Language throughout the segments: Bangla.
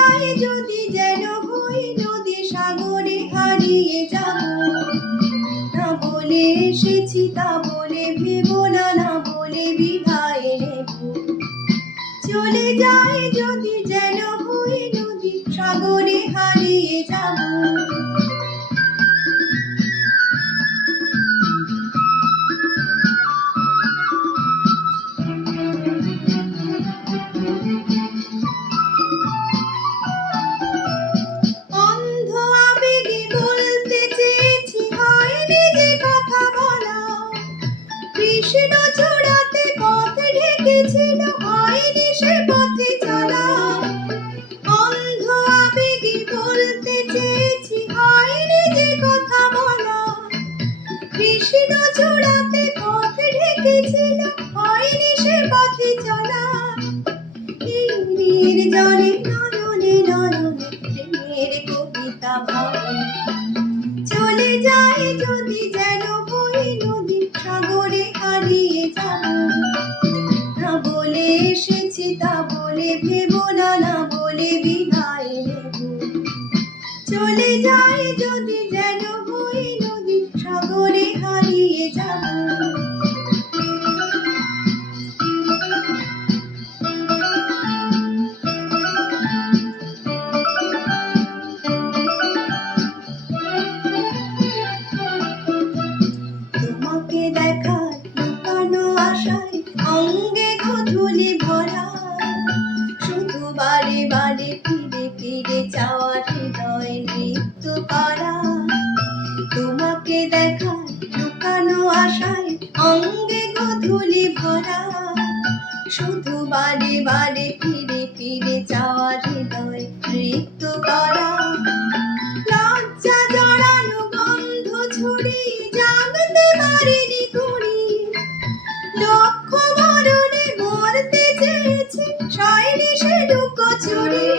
যায় যদি যেন হই নদী সাগরে হারিয়ে যাব, না বলে এসেছি তা বলে ভেবো না, না বলে বিদায় নেব। চলে যায় যদি যেন হই নদী সাগরে হারিয়ে যাব। অন্ধ আবেগে বলতে চেয়েছি, হয়নি যে কথা বলা। কৃষ্ণ চূড়াতে পথ ঢেকেছিল, হয়নি সে পথে চলা। অন্ধ আবেগে বলতে চেয়েছি, হয়নি যে কথা বলা। কৃষ্ণ চূড়াতে পথ ঢেকেছিল, হয়নি সে পথে চলা। এই নির্জনে নয়নে নয়নে প্রেমের কবিতা ভাবো। চলে যায় যদি যেন হই নদী সাগরে হারিয়ে যাব, না বলে এসেছি তা বলে ভেবো না, না বলে বিদায় নেব। চলে যায় যদি যেন হই নদী সাগরে হারিয়ে যাব। তোমাকে দেখার লুকানো আশায় অঙ্গে গোধূলি ভরা, শুধু বারে বারে ফিরে ফিরে চাওয়া হৃদয় নৃত্য করা। তোমাকে দেখার লুকানো আশায় অঙ্গে গোধূলি ভরা, শুধু বারে বারে ফিরে ফিরে চাওয়া হৃদয় নৃত্য করা। লজ্জা জড়ানো গন্ধ ছড়িয়ে জাগতে পারিনি কুড়ি, লক্ষ মরণে মরতে চেয়েছে সয়নি সে লুকোচুরি।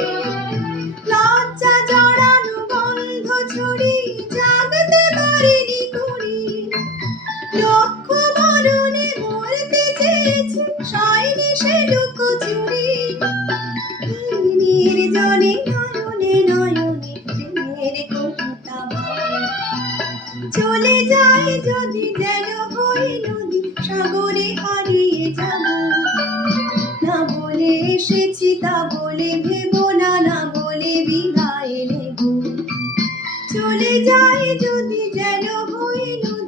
লজ্জা জড়ানো গন্ধ ছড়িয়ে জাগতে পারিনি কুড়ি, লক্ষ মরণে মরতে চেয়েছে সয়নি সে লুকোচুরি। নির্জনে নয়নে নয়নে প্রেমের কবিতা ভাবো। চলে যায় যদি যেন হই নদী সাগরে হারিয়ে যাব, না বলে এসেছি তা বলে ভেবো না, না বলে বিদায় নেব। চলে যায় যদি যেন হই নদী